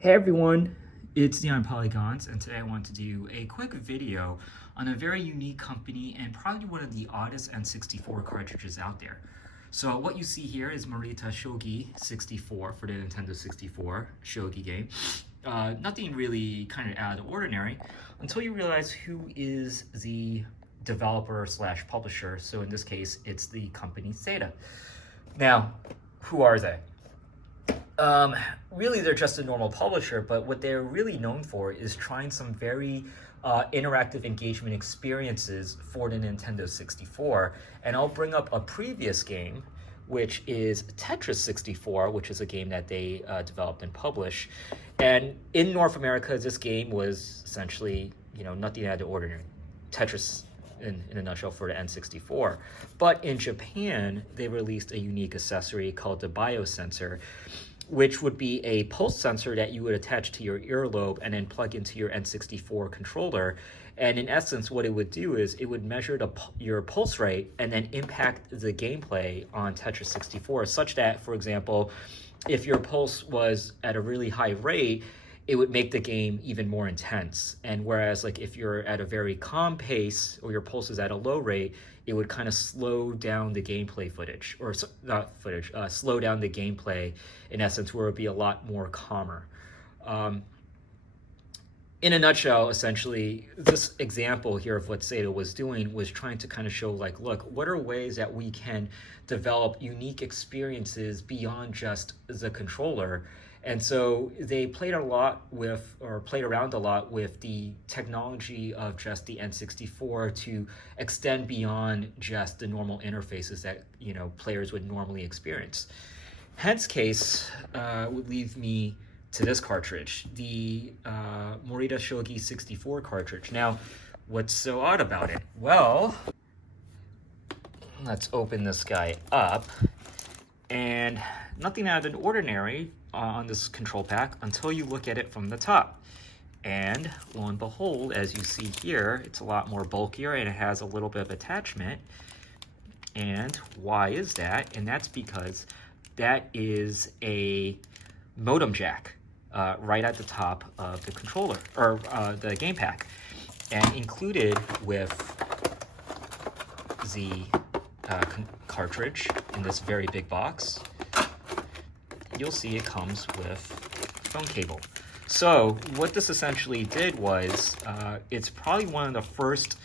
Hey everyone, it's Neon Polygons, and today I want to do a quick video on a very unique company and probably one of the oddest N64 cartridges out there. So what you see here is Morita Shogi 64 for the Nintendo 64 Shogi game. Nothing really kind of out of the ordinary until you realize who is the developer slash publisher. So in this case, it's the company Sega. Now, who are they? Really, they're just a normal publisher, but what they're really known for is trying some very interactive engagement experiences for the Nintendo 64. And I'll bring up a previous game, which is Tetris 64, which is a game that they developed and published. And in North America, this game was essentially, nothing out of the ordinary. Tetris in a nutshell for the N64. But in Japan, they released a unique accessory called the biosensor, which would be a pulse sensor that you would attach to your earlobe and then plug into your N64 controller. And in essence, what it would do is it would measure your pulse rate and then impact the gameplay on Tetris 64, such that, for example, if your pulse was at a really high rate, it would make the game even more intense. And whereas like if you're at a very calm pace or your pulse is at a low rate, it would kind of slow down the gameplay footage, or not footage, slow down the gameplay in essence, where it would be a lot more calmer. In a nutshell, essentially, this example here of what Sega was doing was trying to kind of show like, look, what are ways that we can develop unique experiences beyond just the controller? And so they played around a lot with the technology of just the N64 to extend beyond just the normal interfaces that, players would normally experience. Hence case would leave me to this cartridge, the Morita Shogi 64 cartridge. Now, what's so odd about it? Well, let's open this guy up. And nothing out of the ordinary on this control pack until you look at it from the top. And lo and behold, as you see here, it's a lot more bulkier and it has a little bit of attachment. And why is that? And that's because that is a modem jack right at the top of the controller, or the game pack. And included with the cartridge in this very big box, you'll see it comes with phone cable. So what this essentially did was, it's probably one of the first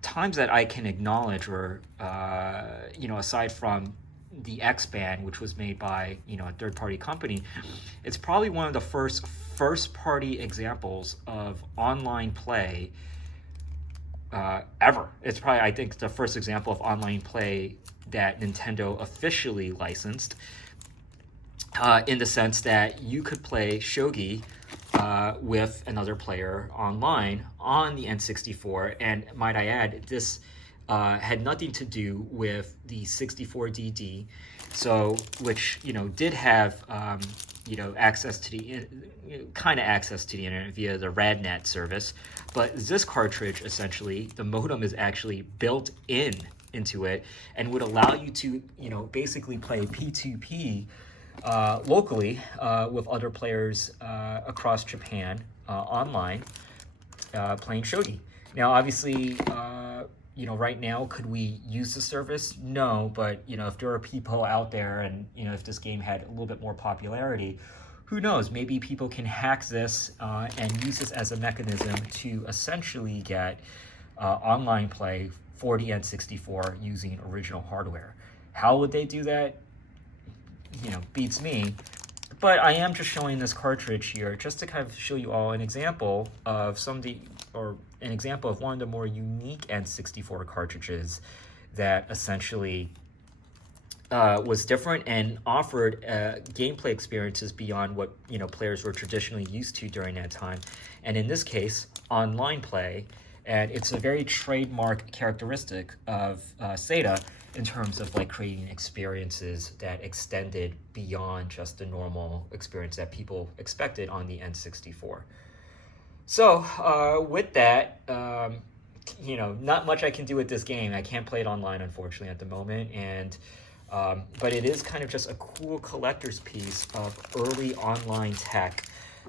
times that I can acknowledge, or aside from the X-Band, which was made by a third-party company, it's probably one of the first-party examples of online play ever. It's probably, I think, the first example of online play that Nintendo officially licensed, in the sense that you could play Shogi with another player online on the N64. And might I add, this had nothing to do with the 64DD, so which did have access to the access to the internet via the RadNet service, but this cartridge, essentially, the modem is actually built into it and would allow you to basically play P2P locally with other players across Japan online playing Shogi. Now, obviously, right now, could we use the service? No, but, if there are people out there and, if this game had a little bit more popularity, who knows? Maybe people can hack this and use this as a mechanism to essentially get online play for the N64 using original hardware. How would they do that? Beats me. But I am just showing this cartridge here just to kind of show you all an example of an example of one of the more unique N64 cartridges that essentially was different and offered gameplay experiences beyond what players were traditionally used to during that time. And in this case, online play. And it's a very trademark characteristic of Sega in terms of like creating experiences that extended beyond just the normal experience that people expected on the N64. So with that, not much I can do with this game. I can't play it online, unfortunately, at the moment. And but it is kind of just a cool collector's piece of early online tech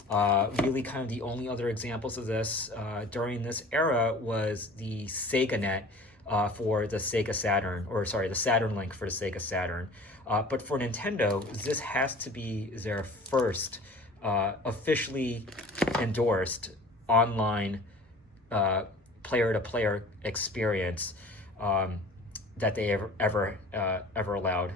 Really kind of the only other examples of this during this era was the Sega Net for the Sega Saturn, or sorry, the Saturn Link for the Sega Saturn. But for Nintendo, this has to be their first officially endorsed online player-to-player experience that they ever allowed.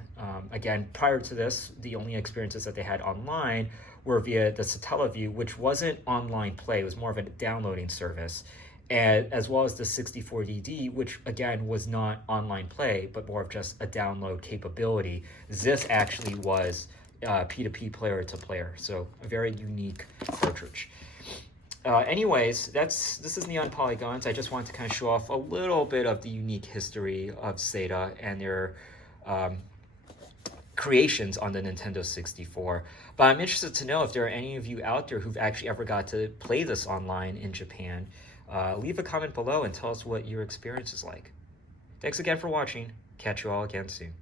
Again, prior to this, the only experiences that they had online were via the Satellaview, which wasn't online play; it was more of a downloading service, and as well as the 64DD, which again was not online play, but more of just a download capability. This actually was P2P player-to-player, so a very unique cartridge. Anyways, this is Neon Polygons. I just wanted to kind of show off a little bit of the unique history of Sega and their creations on the Nintendo 64. But I'm interested to know if there are any of you out there who've actually ever got to play this online in Japan. Leave a comment below and tell us what your experience is like. Thanks again for watching. Catch you all again soon.